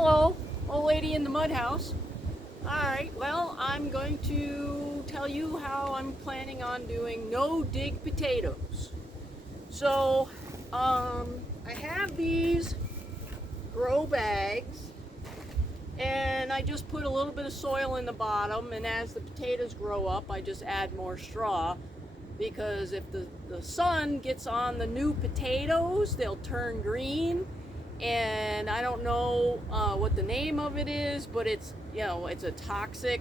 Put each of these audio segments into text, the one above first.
Hello, old lady in the mud house. Alright, well, I'm going to tell you how I'm planning on doing no dig potatoes. So, I have these grow bags, and I just put a little bit of soil in the bottom, and as the potatoes grow up, I just add more straw. Because if the sun gets on the new potatoes, they'll turn green. And I don't know what the name of it is, but it's a toxic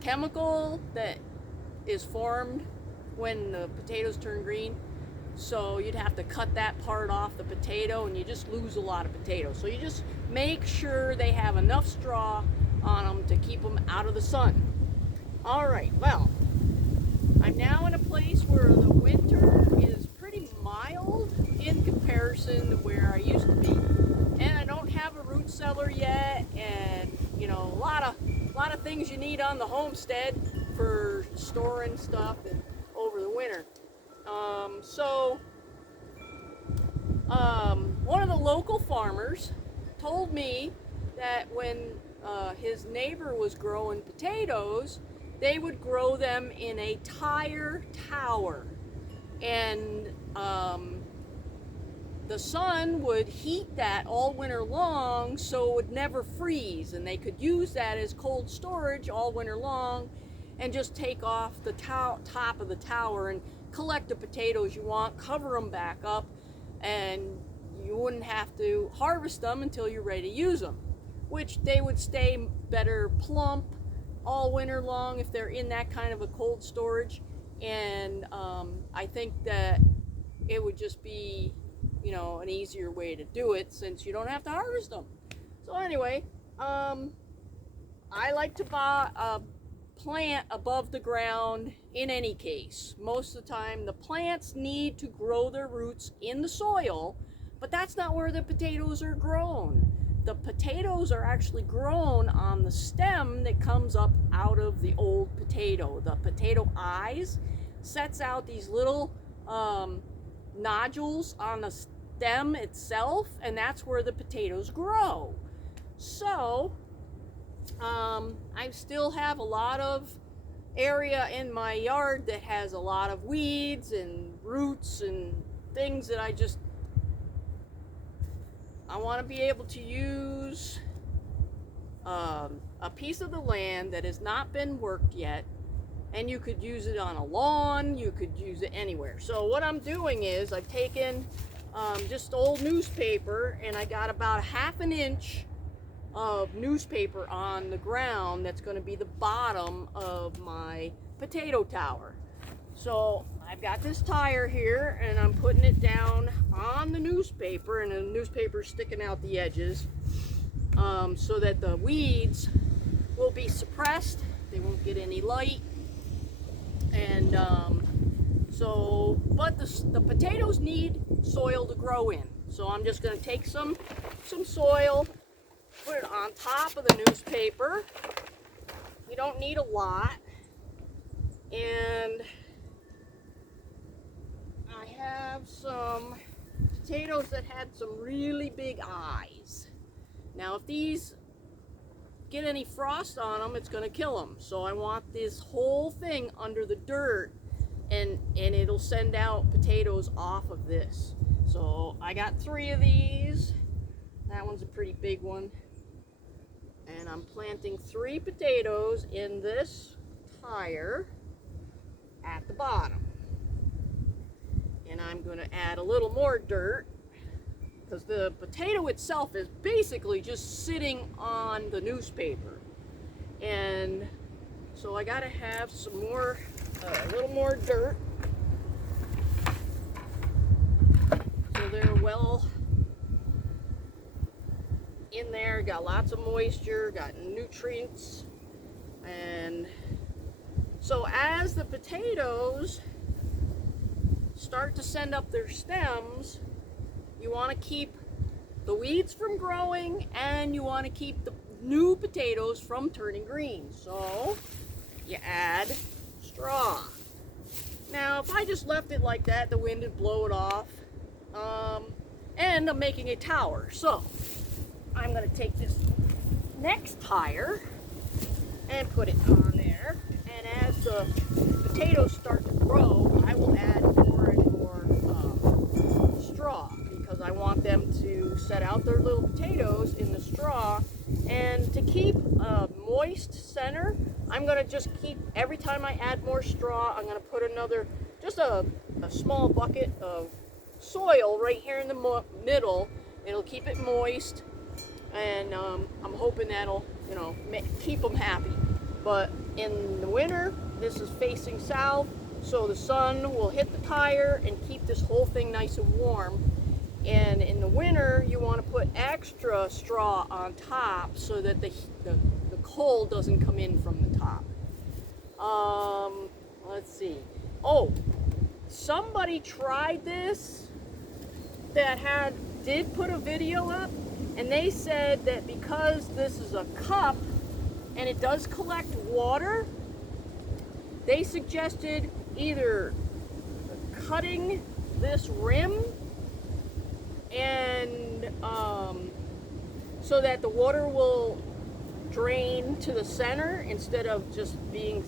chemical that is formed when the potatoes turn green. So you'd have to cut that part off the potato, and you just lose a lot of potatoes. So you just make sure they have enough straw on them to keep them out of the sun. All right, well, I'm now in a place where the winter is pretty mild in comparison to where I used to be. And I don't have a root cellar yet, and a lot of things you need on the homestead for storing stuff and over the winter. One of the local farmers told me that when his neighbor was growing potatoes, they would grow them in a tire tower, and the sun would heat that all winter long, so it would never freeze, and they could use that as cold storage all winter long and just take off the top of the tower and collect the potatoes you want, cover them back up, and you wouldn't have to harvest them until you're ready to use them, which they would stay better plump all winter long if they're in that kind of a cold storage. And I think that it would just be an easier way to do it since you don't have to harvest them. So anyway, I like to plant above the ground in any case. Most of the time the plants need to grow their roots in the soil, but that's not where the potatoes are grown. The potatoes are actually grown on the stem that comes up out of the old potato. The potato eyes sets out these little nodules on the stem itself, and that's where the potatoes grow. So I still have a lot of area in my yard that has a lot of weeds and roots and things that I want to be able to use a piece of the land that has not been worked yet, and you could use it on a lawn, you could use it anywhere. So what I'm doing is I've taken just old newspaper, and I got about a half an inch of newspaper on the ground that's going to be the bottom of my potato tower. So I've got this tire here, and I'm putting it down on the newspaper, and the newspaper's sticking out the edges, so that the weeds will be suppressed. They won't get any light. And but the potatoes need soil to grow in. So I'm just going to take some soil, put it on top of the newspaper. You don't need a lot. And I have some potatoes that had some really big eyes. Now, if these get any frost on them, it's going to kill them. So I want this whole thing under the dirt, and it'll send out potatoes off of this. So I got 3 of these. That one's a pretty big one. And I'm planting 3 potatoes in this tire at the bottom. And I'm going to add a little more dirt, because the potato itself is basically just sitting on the newspaper. And so I got to have some more, a little more dirt, so they're well in there, got lots of moisture, got nutrients. And so as the potatoes start to send up their stems, you want to keep the weeds from growing, and you want to keep the new potatoes from turning green. So you add straw. Now, if I just left it like that, the wind would blow it off. And I'm making a tower. So I'm going to take this next tire and put it on there. And as the potatoes start to grow, I will add more and more straw, because I want them to set out their little potatoes in the straw. And to keep a moist center, I'm going to just keep, every time I add more straw, I'm going to put another, just a small bucket of soil right here in the middle. It'll keep it moist, and I'm hoping that'll, you know, keep them happy. But in the winter, this is facing south, so the sun will hit the tire and keep this whole thing nice and warm. And in the winter, you want to put extra straw on top so that the cold doesn't come in from the top. Let's see. Oh, somebody tried this that did put a video up, and they said that because this is a cup and it does collect water, they suggested either cutting this rim and so that the water will drain to the center instead of just being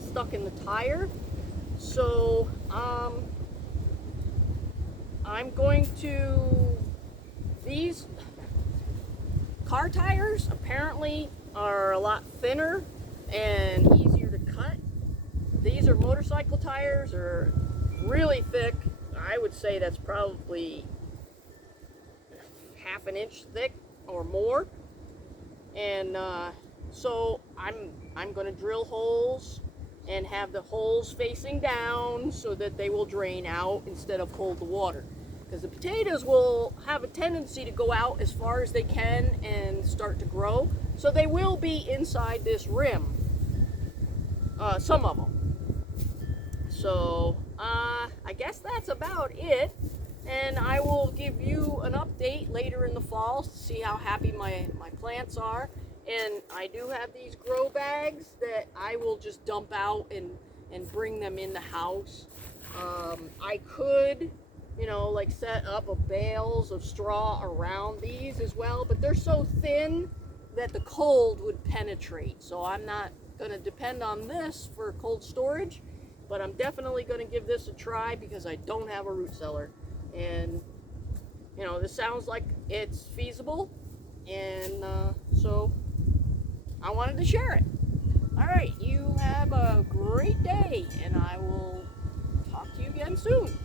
stuck in the tire. So I'm going to, these car tires apparently are a lot thinner and easier to cut. These are motorcycle tires, are really thick. I would say that's probably half an inch thick or more. And so I'm going to drill holes and have the holes facing down so that they will drain out instead of hold the water. Because the potatoes will have a tendency to go out as far as they can and start to grow. So they will be inside this rim, some of them. So I guess that's about it. And I will give you an update later in the fall to see how happy my plants are. And I do have these grow bags that I will just dump out and bring them in the house. I could, you know, like set up a bales of straw around these as well, but they're so thin that the cold would penetrate. So I'm not going to depend on this for cold storage, but I'm definitely going to give this a try because I don't have a root cellar. And, you know, this sounds like it's feasible, and so I wanted to share it. All right, you have a great day, and I will talk to you again soon.